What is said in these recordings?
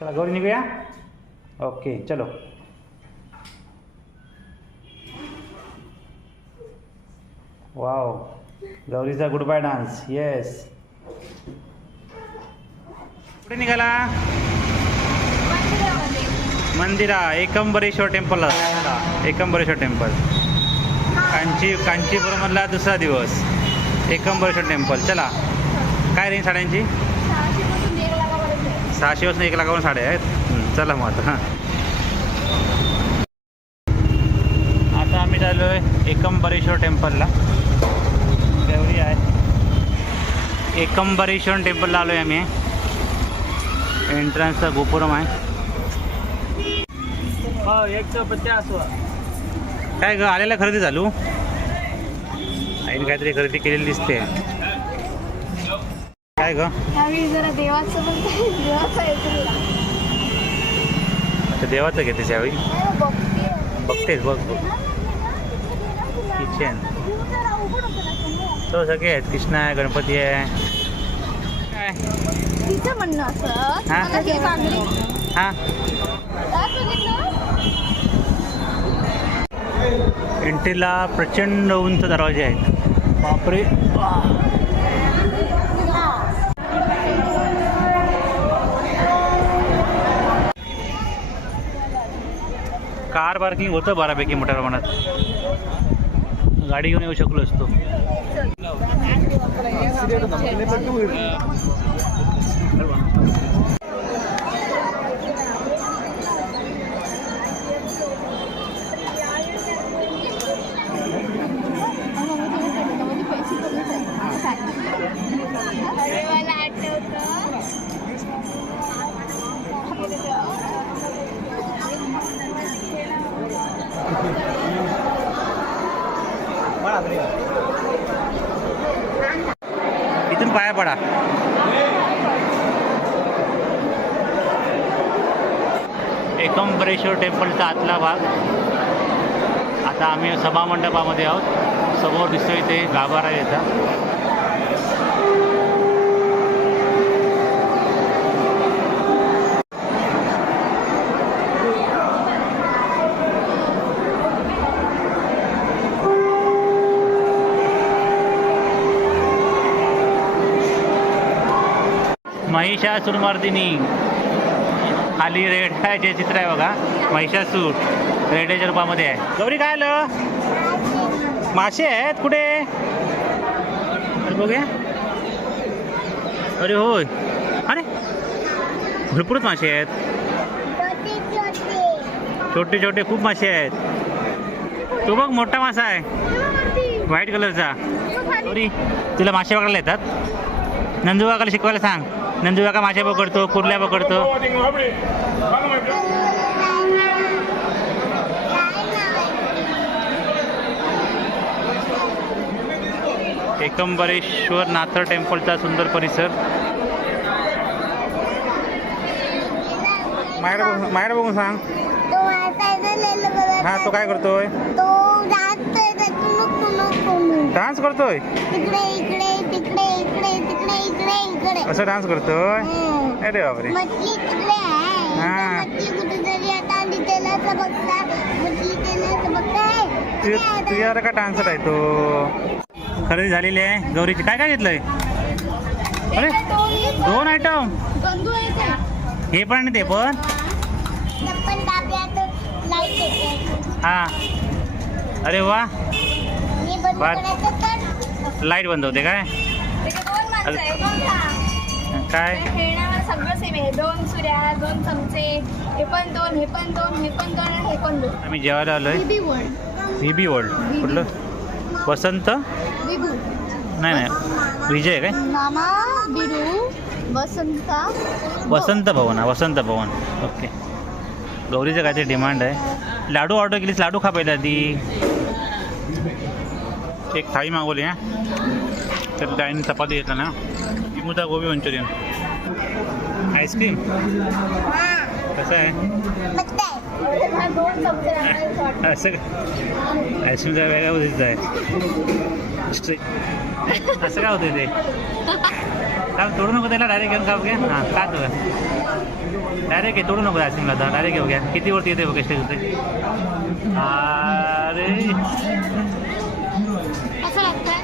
चला गौरी निघूया. ओके चलो. वाव, गौरीचा गुड बाय डान्स. येस. कुठे निघाला? मंदिरा एकंबरेश्वर टेम्पलला. एकंबरेश्वर टेम्पल कांचीपुरमधला दुसरा दिवस. एकंबरेश्वर टेम्पल. चला. काय रेंज साड्यांची? 600 पासून 1 लाखावरून साड्या आहेत. चला मग आता आम्ही चाललो आहे एकंबरेश्वर टेम्पलला. गौरी आहे. एकंबरेश्वर टेम्पलला आलो आहे आम्ही. एंट्रन्सचा गोपुरम आहे. 150. काय ग, आलेला खरेदी चालू? आईने काहीतरी खरेदी केलेली दिसते. काय ग? जरा देवाचं आता देवाचं घेतेस यावेळी? बघतेस? बघ बघ. किचन तो सगळे आहेत. कृष्णा आहे, गणपती आहे. काय तिचं म्हणणं असं. हां, एंट्रीला प्रचंड उंच दरवाजे आहेत. बापरे. कार पार्किंग होतं बऱ्यापैकी मोठ्या प्रमाणात. गाडी घेऊन येऊ शकलो असतो. इथून पाया पडा. एकंबरेश्वर टेम्पलचा आतला भाग. आता आम्ही सभामंडपामध्ये आहोत. समोर दिसतोय इथे गाभारा याचा. महिषासुरमर्दिनी. खाली रेड्याचे चित्र आहे बघा. महिषासूर रेड्याच्या रूपामध्ये आहे. गौरी काय आलं? मासे आहेत कुठे? अरे बघूया. अरे होय. अरे भरपूरच मासे आहेत. छोटे छोटे खूप मासे आहेत. तो बघ मोठा मासा आहे व्हाईट कलरचा. गौरी तुला मासे बघायला येतात? नंदू काकाला शिकवायला सांग. नंदू काका मासे पकडतो, कुर्ल्या पकडतो. एकंबरेश्वर नाथ टेम्पलचा सुंदर परिसर. मायरा बघून सांग. हा, तो काय करतोय? डान्स करतोय. असं डान्स करतोय? अरे बापरे. हा, तुझ्यावर का डान्सर आहे तो. खरेदी झालेली आहे गौरीची. काय काय घेतलंय? अरे 2 आयटम. हे पण आणि ते पण. हा, अरे वा. लाईट बंद होते काय? काय सगळं सेम आहे. 2 सुऱ्या, 2 चमचे. हे पण 2, हे पण 2, हे पण 2 आणि हे पण 2. आम्ही जेवायला आलोय. VB world. कुठलं? वसंत नाही विजय काय? मामा बिरू वसंत भवन. वसंत भवन. ओके. गौरीचं काहीतरी डिमांड आहे. लाडू ऑर्डर केलीस? लाडू खा पहिला आधी. एक थाळी मागवली. हा, तर डायनी चपाती घेतला ना. इमुदा गोबी मंचुरियन. आईस्क्रीम कसं आहे? असं आईस्क्रीमचा वेगळा उद्देश आहे. असं काय होतं ते? का तोडू नको त्याला, डायरेक्ट घेऊन खाऊ घ्या. हां, का तुला डायरेक्ट आहे, तोडू नको आईस्क्रीमला आता, डायरेक्ट घेऊ घ्या. किती वरती येते बघ स्टेज होते. अरे कसं लागतंय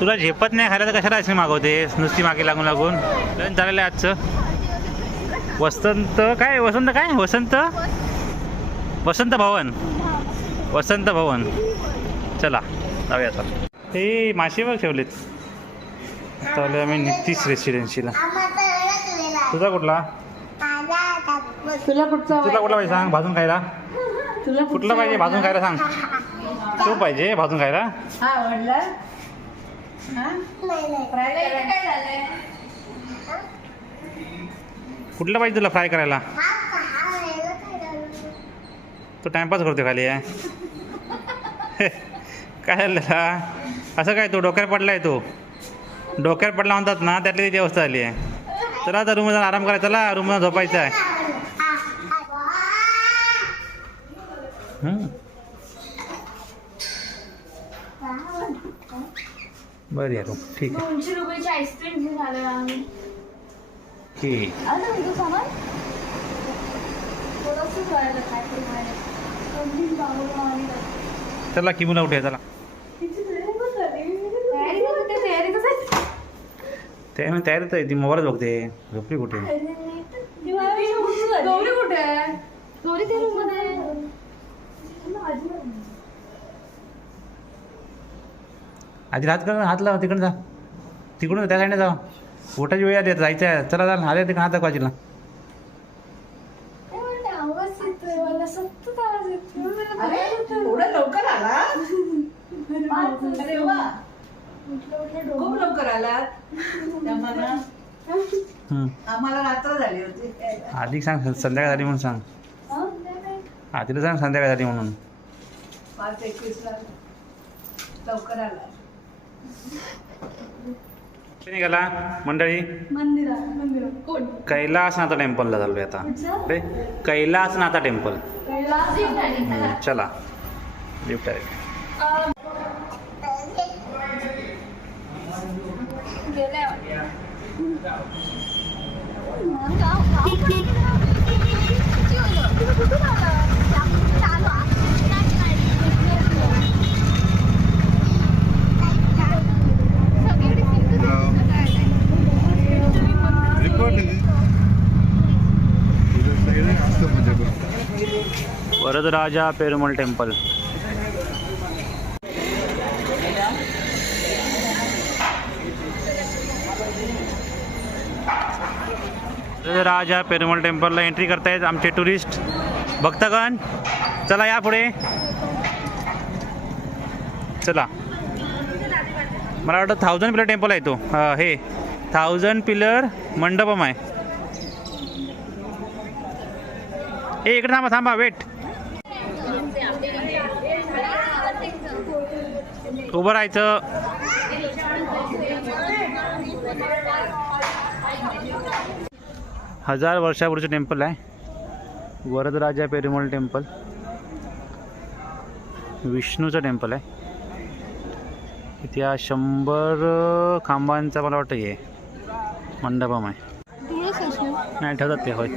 तुला झेपत नाही खायला तर कशाला आईस्क्रीम मागवतेस, नुसती मागे लागून लागून. लंच झालेलं आहे आजचं. वसंत काय वसंत काय वसंत वसंत भवन वसंत भवन. चला जाऊया आता. हे मासे बघ ठेवलेत. आता आलो आम्ही नितीश रेसिडेन्सीला. तुझा कुठला तुला कुठचा तुला कुठला पाहिजे सांग भाजून खायला. तुला कुठला पाहिजे भाजून खायला सांग. तो पाहिजे भाजून खायला. हा आवडला हा फ्राय करायला कुठला पाहिजे तुला फ्राय करायला. तो टाइमपास करतो खाली आहे. काय झालं त्याला? असं काय तो डोक्यावर पडलाय. तो डोक्यावर पडला म्हणतात ना, त्यातली ती अवस्था झाली आहे. चला आता रूमवर जाऊन आराम करायचा. चला रूमवर झोपायचं आहे. बरं या रूम ठीक आहे. 200 रुपयाची आईस्क्रीम घेऊन आलोय आम्ही. ठीक. आलं तुझं सामान थोडंसं करायला काय करू माझ्या कधी बाबूला आणि चला किमूला उठे. चला तयारीच आहे ती. मोबाईलच बघते. झोपली कुठे. गौरी कुठे आहे. गौरी त्या रूम मध्ये. आधी हात कर. हात लाव तिकडे जा. तिकडून त्या साईडने जा. ओटाची वेळ आली जायचं आहे. चला जा आले तिकडे हात दाखवायला. आवाज येतोय मला सतत आवाज अरे येतोय. एवढं लवकर आला अरे वा खूप लवकर आलात त्यामुळे आम्हाला रात्र झाली होती आधी सांग संध्याकाळ झाली म्हणून सांग. आधीला सांग संध्याकाळ झाली म्हणून. 5:21 ला लवकर आला. निघाला मंडळी. मंदिर कोण कैलासनाथ टेम्पलला चाललोय आता. कैलासनाथ टेम्पल. चला लिफ्ट आहे. वरदराजा पेरुमल टेम्पल. वरदराजा पेरुमल टेम्पलला एंट्री करतायत आमचे टुरिस्ट भक्तगण. चला या पुढे. चला. मला वाटतं 1000 पिलर टेम्पल आहे तो. हे 1000 पिलर मंडपम आहे. ए इकडे थांबा थांबा वेट. उभं राहायचं. हजार वर्षापूर्वीचं टेम्पल आहे. वरदराजा पेरुमल टेम्पल. विष्णूचं टेम्पल आहे. इथे 100 खांबांचा मला वाटतं हे मंडपम आहे. नाही ठेवतात ते. होय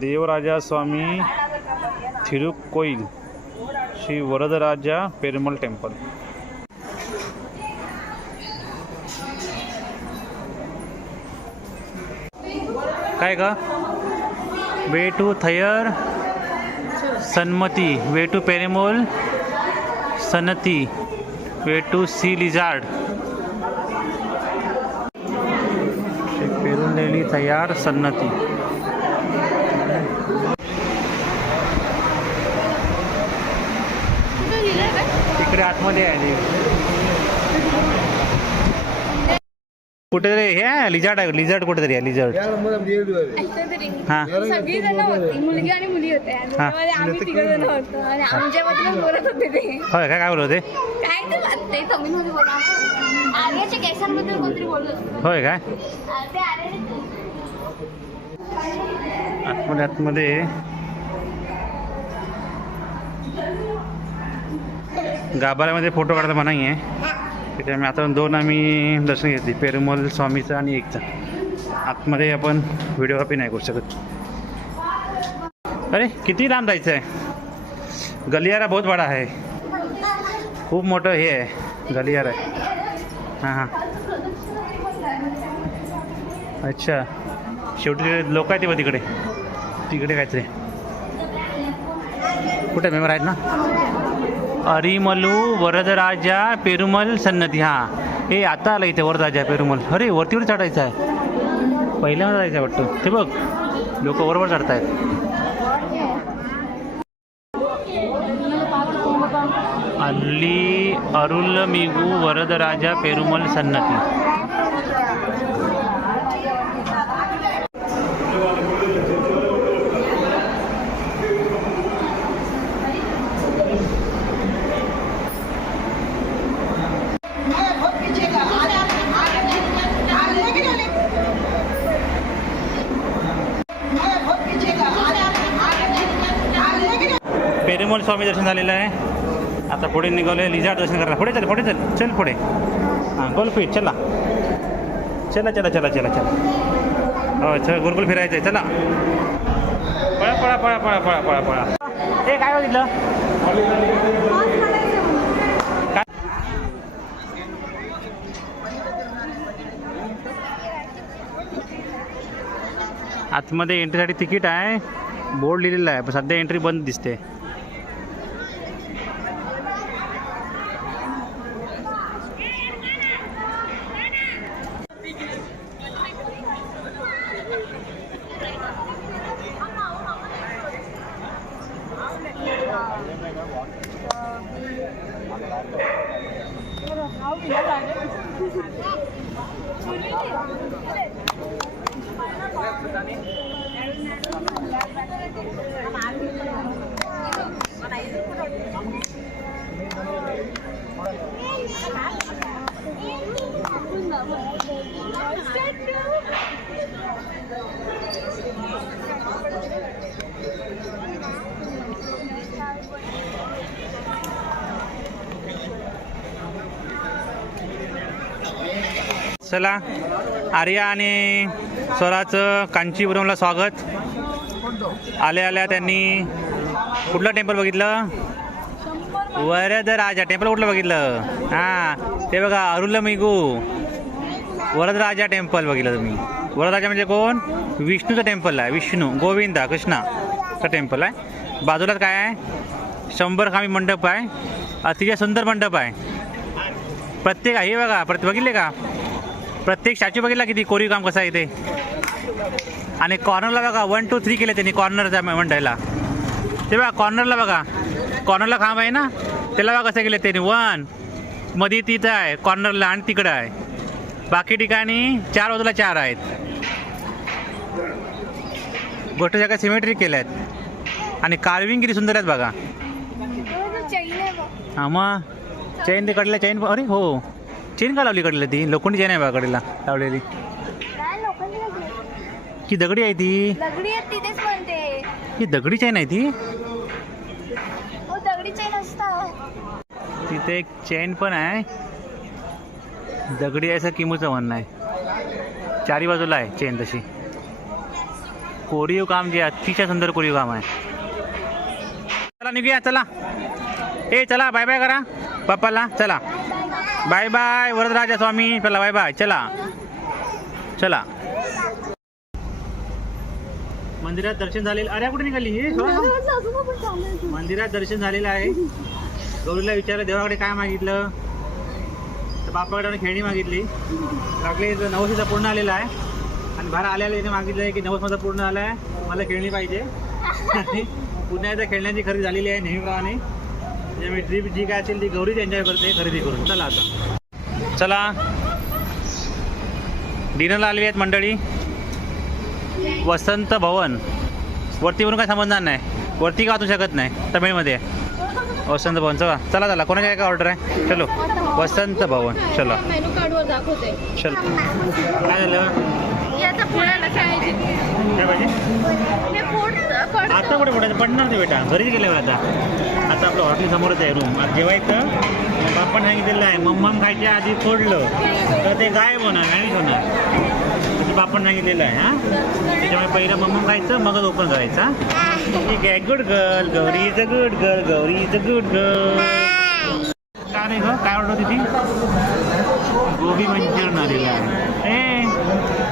देवराजा स्वामी थिरुकोईल श्री वरदराजा पेरुमल टेम्पल. काय का way to Thayar Sannathi way to Perumal Sannathi way to see lizard. पेरुलेली थयार सन्नती. तिकडे आतमध्ये आहे. कुठेतरी हे आहे लिझार्ड आहे. लिझार्ड कुठेतरी आहे. लिझार्ड हां सगळी जण होती. मुलगी आणि मुली होत्या. त्यामध्ये आम्ही 3 जण होतो आणि आमच्या बद्दल बोलत होते ते. होय काय बोलत होते. काय ते तमिळमध्ये बोला. आर्याच्या केसांबद्दल कोणतरी बोलत. होय काय. ते आर्याने आतमध्ये गाभाऱ्यामध्ये फोटो काढायला मनाई आहे. त्याच्यामुळे आता 2 आम्ही दर्शन घेतली, पेरुमल स्वामीचं आणि एकचं. आतमध्ये आपण व्हिडिओग्राफी नाही करू शकत. अरे किती लांब जायचं आहे. गलियारा बहुत बडा आहे, खूप मोठं हे आहे, गलियारा आहे. हां हां अच्छा. शेवटी लोक आहेत ते तिकडे तिकडे काहीतरी कुठे मेंबर आहेत ना. अरिमलू वरदराजा पेरुमल सन्नती. हां हे आता आलं इथे वरदराजा पेरुमल. अरे वरतीवर चढायचं आहे, पहिल्यांदा जायचं आहे वाटतं. ते बघ लोक बरोबर चढत आहेत. अल्ली अरुलमिगू वरदराजा पेरुमल सन्नती. पेरुमल स्वामी दर्शन झालेलं आहे. आता पुढे निघालोय लिझार्ड दर्शन करायला. पुढे चल पुढे चल चल पुढे. हां गोलफीट चला चला चला चला चला चला. हो चल गोलगोल फिरायचं आहे. चला पळा पळा पळा पळा पळा पळा पळा. हे काय बघितलं काय. आतमध्ये एंट्रीसाठी तिकीट आहे, बोर्ड लिहिलेला आहे, पण सध्या एंट्री बंद दिसते. चला आर्या आणि स्वराचं कांचीपुरमला स्वागत. आल्या आल्या त्यांनी कुठलं टेम्पल बघितलं. वरदराजा टेम्पल कुठलं बघितलं. हां ते बघा अरुलमिगू वरदराजा टेम्पल बघितलं तुम्ही. वरदराजा म्हणजे कोण. विष्णूचं टेम्पल आहे, विष्णू गोविंदा कृष्णाचं टेम्पल आहे. बाजूलाच काय आहे 100 खांबी मंडप आहे, अतिशय सुंदर मंडप आहे. प्रत्येक हे बघा बघितले का प्रत्येक स्टॅच्यू बघितला किती कोरीव काम कसं आहे ते. आणि कॉर्नरला बघा 1 2 3 केले त्यांनी कॉर्नरचा मंडळाला. ते बघा कॉर्नरला बघा, कॉर्नरला खांब आहे ना त्याला बघा कसं केलं त्यांनी 1 मध्ये तिथं आहे कॉर्नरला आणि तिकडं आहे. बाकी ठिकाणी 4 बाजूला 4 आहेत. गोष्ट सगळ्या सिमेट्रिक केल्या आहेत आणि कार्विंग किती सुंदर आहेत बघा. हां मग चेन ते कडलं चेन. अरे हो चेन का लावली कडलं. ती लोखंडी चेन आहे बघा कडेला लावलेली. की दगडी आहे ती. तिथेच म्हणते ही दगडी चेन आहे ती. दगडी चेन असतात. तिथे एक चेन पण आहे दगडी आहे असं किमूचं म्हणणं आहे. 4ही बाजूला आहे चेन तशी. कोरीव काम जे अतिशय सुंदर कोरीव काम आहे. चला निघूया चला. ए चला बाय बाय करा पप्पाला. चला बाय बाय वरदराजा स्वामी. चला बाय बाय. चला चला. मंदिरात दर्शन झालेलं. अरे कुठे निघाली हे. मंदिरात दर्शन झालेलं आहे. गौरीला विचारलं देवाकडे काय मागितलं तर बापाकडे खेळणी मागितली. लागले 90 पूर्ण आलेला आहे आणि बाहेर आल्याला इथे मागितलं आहे की 90 पूर्ण आला आहे, मला खेळणी पाहिजे. आणि पुन्हा एकदा खेळण्याची खरेदी झालेली आहे नेहमीप्रमाणे. त्यामुळे ट्रिप जी काय असेल ती गौरीच एन्जॉय करते खरेदी करून. चला आता चला डिनरला आलेली आहेत मंडळी. वसंत भवन वरतीवरून काय समजणार नाही, वरती का वाचू शकत नाही तमिळमध्ये. वसंत भवन चला चला चला. कोणाच्या काय ऑर्डर आहे. चलो वसंत भवन. चलो मेनू कार्डवर दाखवते. चल काय झालं आता पुण्याला काय पाहिजे. हे आता कुठे पडायचं पडणार नाही बेटा, घरीच गेल्यावर आता. आता आपलं हॉटेल समोरच आहे रूम. आता जेवायचं. आपण सांगितलेलं आहे मम्मम खायच्या आधी फोडलं तर ते गायब होणार, नाही होणार. तसं आपण सांगितलेलं आहे हां. त्याच्यामुळे पहिलं मम्मम खायचं मगच ओपन करायचं. ठीक आहे. Good girl, Gauri is a good girl, Gauri is a good girl. काय नाही गं, काय ऑर्डर होती ती? गोबी मंचुरियन आलेला आहे.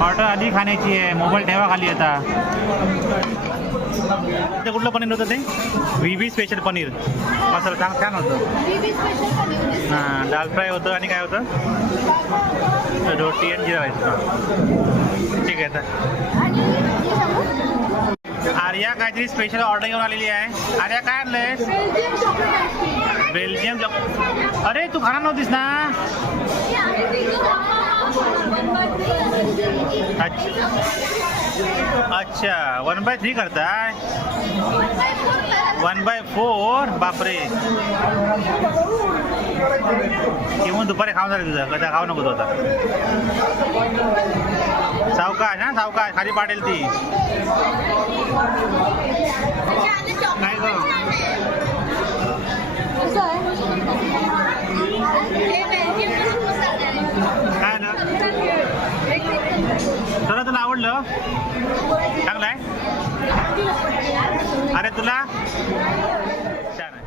ऑर्डर आधी खाण्याची आहे. मोबाईल ठेवा खाली आता. ते कुठलं पनीर होतं ते? व्ही स्पेशल पनीर मसाला छान छान होतं. हां, दाल फ्राय होतं आणि काय होतं? रोटी आणि जिरा राईस. ठीक आहे. आता आर्या काहीतरी स्पेशल ऑर्डर घेऊन आलेली आहे. आर्या काय आणलंय? Belgium chocolate. अरे तू खाणार नव्हतीस ना? अच्छा 1/3 करताय. 1/4 बापरे. किंवा दुपारी खाऊन झालं तुझं, कदा खाऊ नको होता. सावकाश ना, सावकाश खाली पाडेल ती. काय गं? काय ना तुला आवडलं? चांगलं आहे. अरे तुला छान आहे.